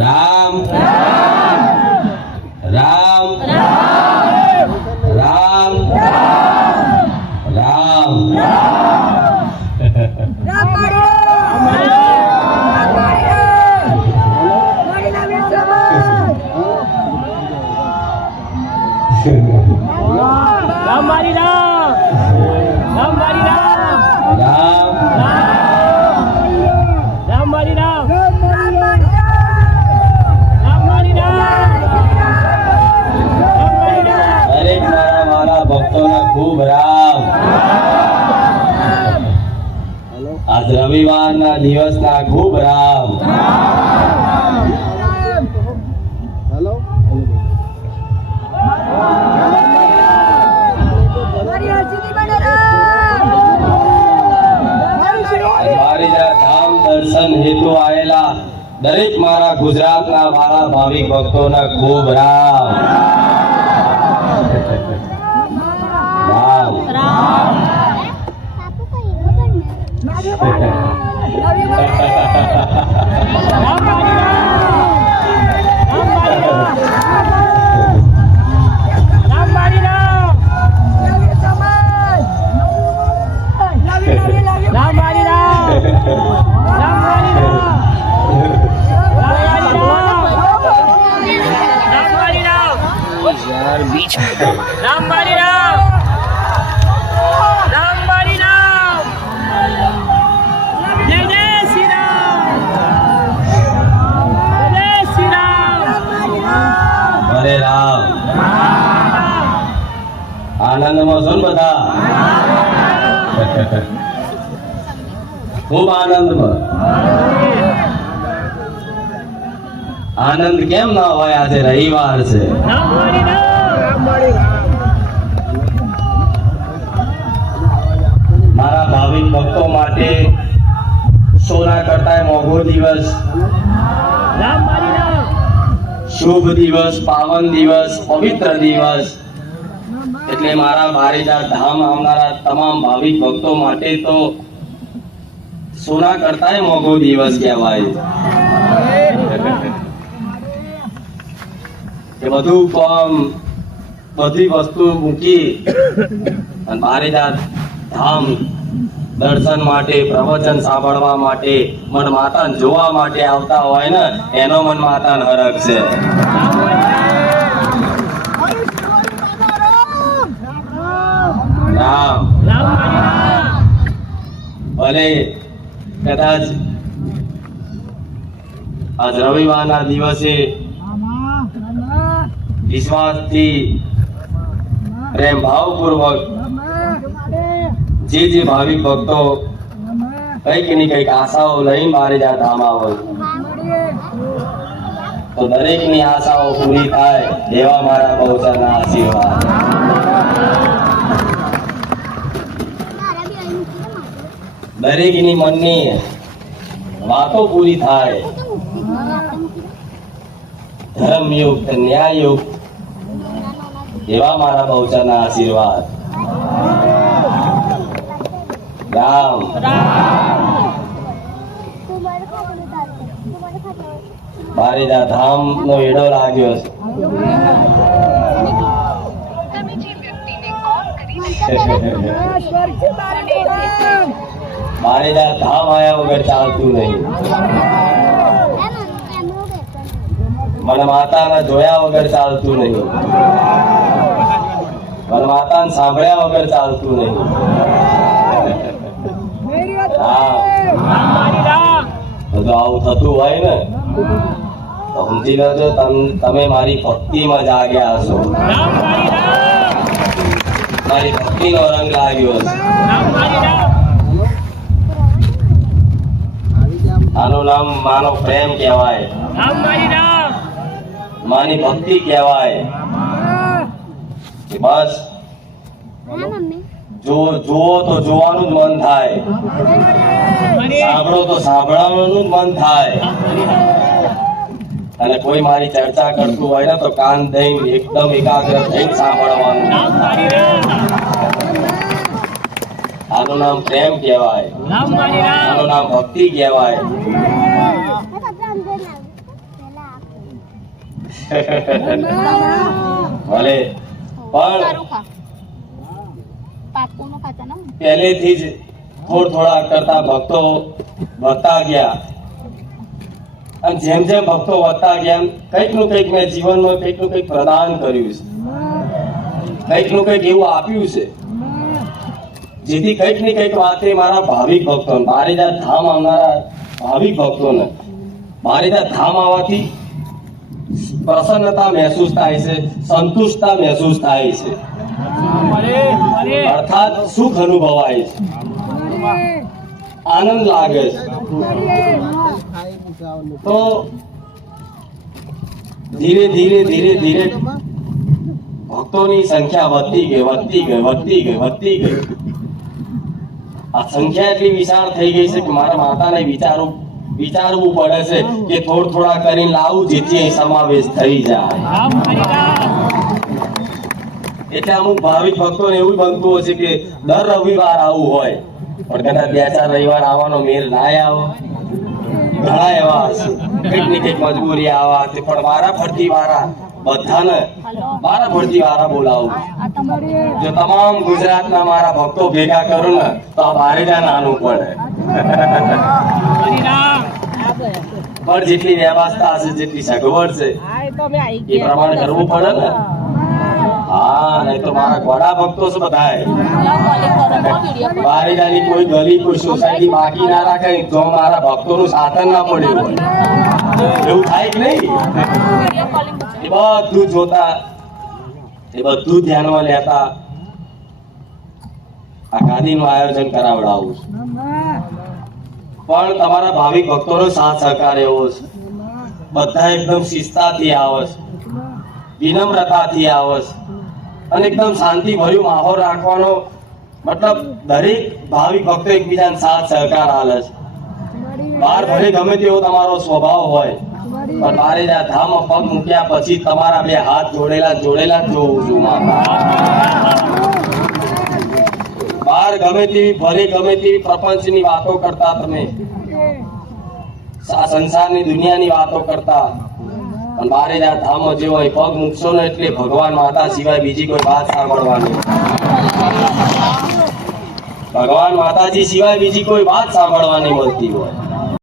રામ રામ રામ રામ ખૂબ રામ. આજ રવિવારના દિવસના ખૂબ રામ. બારીજા ધામ દર્શન હેતુ આવેલા દરેક મારા ગુજરાતના મારા ભાવિક ભક્તોના ખૂબ રામ. આનંદમાં છો ને બધા? ખૂબ આનંદમાં. આનંદ કેમ ના હોય? આજે રવિવાર છે. મારા ભાવિક ભક્તો માટે સોના કરતા મોંઘો દિવસ, શુભ દિવસ, પાવન દિવસ, પવિત્ર દિવસ. એટલે મારા બારીજા ધામ આવનારા તમામ ભાવિક ભક્તો માટે તો સોના કરતા મોંઘો દિવસ કહેવાય. કે બધું કામ બધી વસ્તુ મૂકી અને બારીજા ધામ દર્શન માટે, પ્રવચન સાંભળવા માટે, મન માતાને જોવા માટે આવતા હોય ને, એનો મન માતાને હરખ છે. રામ. ભલે કદાચ આજ રવિવારના દિવસે વિશ્વાસથી પ્રેમ ભાવપૂર્વક જે ભાવિક ભક્તો કઈક ની કઈક આશાઓ લઈને બારીજા ધામ આવે તો દરેકની આશાઓ પૂરી થાય એવા મારા બહુચરના આશીર્વાદ. દરેકની મનની વાતો પૂરી થાય, ધર્મયુક્ત, ન્યાયયુક્ત એવા મારા બહુચરના આશીર્વાદ. રામ. બારીજા ધામ નો એડો લાગ્યો છે. બારીજા ધામ આયા વગર ચાલતું નહીં. મને માતાને જોયા વગર ચાલતું નહીં. મને માતાને સાંભળ્યા વગર ચાલતું નહીં. બધું આવું થતું હોય ને તો સમજી લેજો તમે મારી ભક્તિમાં જાગ્યા હશો. મારી ભક્તિનો રંગ લાગ્યો હશે. આનું નામ માનો પ્રેમ કહેવાય, માની ભક્તિ કહેવાય. બસ જુઓ તો જોવાનું જ મન થાય, સાંભળો તો સાંભળવાનું જ મન થાય. અને કોઈ મારી ચર્ચા કરતું હોય ને તો કાન દઈને એકદમ એકાગ્ર થઈને સાંભળવાનું. આનું નામ પ્રેમ કહેવાય, આનું નામ ભક્તિ કહેવાય. ભલે પણ પહેલેથી જ થોડા કરતા ભક્તો વધતા ગયા અને જેમ જેમ ભક્તો વધતા ગયા કંઈક નું કંઈક મેં જીવનમાં કંઈક નું કંઈક પ્રદાન કર્યું છે, કંઈક નું કંઈક એવું આપ્યું છે જેથી કંઈક ને કંઈક વાતે મારા ભાવિક ભક્તોને, બારેજા ધામ આવનારા ભાવિક ભક્તોને બારેજા ધામ આવવાથી પ્રસન્નતા મહેસૂસ થાય છે, સંતુષ્ટતા મહેસૂસ થાય છે, અર્થાત સુખ અનુભવાય છે, આનંદ લાગે છે. તો ધીરે ધીરે ધીરે ધીરે ભક્તોની સંખ્યા વધતી ગઈ વધતી ગઈ વધતી ગઈ વધતી ગઈ. આ સંખ્યા એટલી વિશાળ થઈ ગઈ છે કે મારા માતાને વિચારવું પડે છે કે થોડા કરીને લાવું જેથી અહીં સમાવેશ થઈ જાય. એટલે અમુક ભાવિક ભક્તોને એવું બનતું હશે કે દર રવિવાર આવું હોય પણ કદાચ 2-4 રવિવાર આવવાનો મેળ ના આવે. ઘણા એવા હશે કંઈક ને કંઈક મજબૂરી આવા હતી પણ મારા ફરતી વાળા બધાને મારા ફરતી વાળા બોલાવું. જો તમામ ગુજરાતના મારા ભક્તો ભેગા કરું ને તો આ બારેજા નાનું પડે. પણ જેટલી વ્યવસ્થા હશે, જેટલી સગવડ છે એ પ્રમાણે કરવું પડે ને. હા, નહીં તો મારા ઘોડા ભક્તો છે બધાય. બારેજાની કોઈ ગલી કોઈ સોસાયટી બાકી ના રાખે જો મારા ભક્તોનું સાધન ના પડ્યું હોય. એવું થાય કે નહીં? એ બધું જોતા, એ બધું ધ્યાનમાં લેતા આ ગાદીનું આયોજન કરાવડાવું છું. પણ તમારા ભાવિક ભક્તોનો સાથ સહકાર એવો છે, બધા એકદમ શિસ્તાથી આવે છે, વિનમ્રતાથી આવે છે અને એકદમ શાંતિ ભર્યું માહોલ રાખવાનો મતલબ દરેક ભાવિક ભક્તો એકબીજાને સાથ સહકાર આલે છે. બહાર ભલે ગમે તેવો તમારો સ્વભાવ હોય પણ બારેજા ધામમાં પગ મૂક્યા પછી તમારા બે હાથ જોડેલા જોડેલા જ જોઉં છું માતા. બહાર ગમે તેવી ભલે ગમે તેવી પ્રપંચની વાતો કરતા, તમે આ સંસારની દુનિયાની વાતો કરતા પણ બારેજા ધામમાં જેવો અહીં પગ મૂકશો ને એટલે ભગવાન માતા સિવાય બીજી કોઈ વાત સાંભળવાની, ભગવાન માતાજી સિવાય બીજી કોઈ વાત સાંભળવાની મળતી હોય.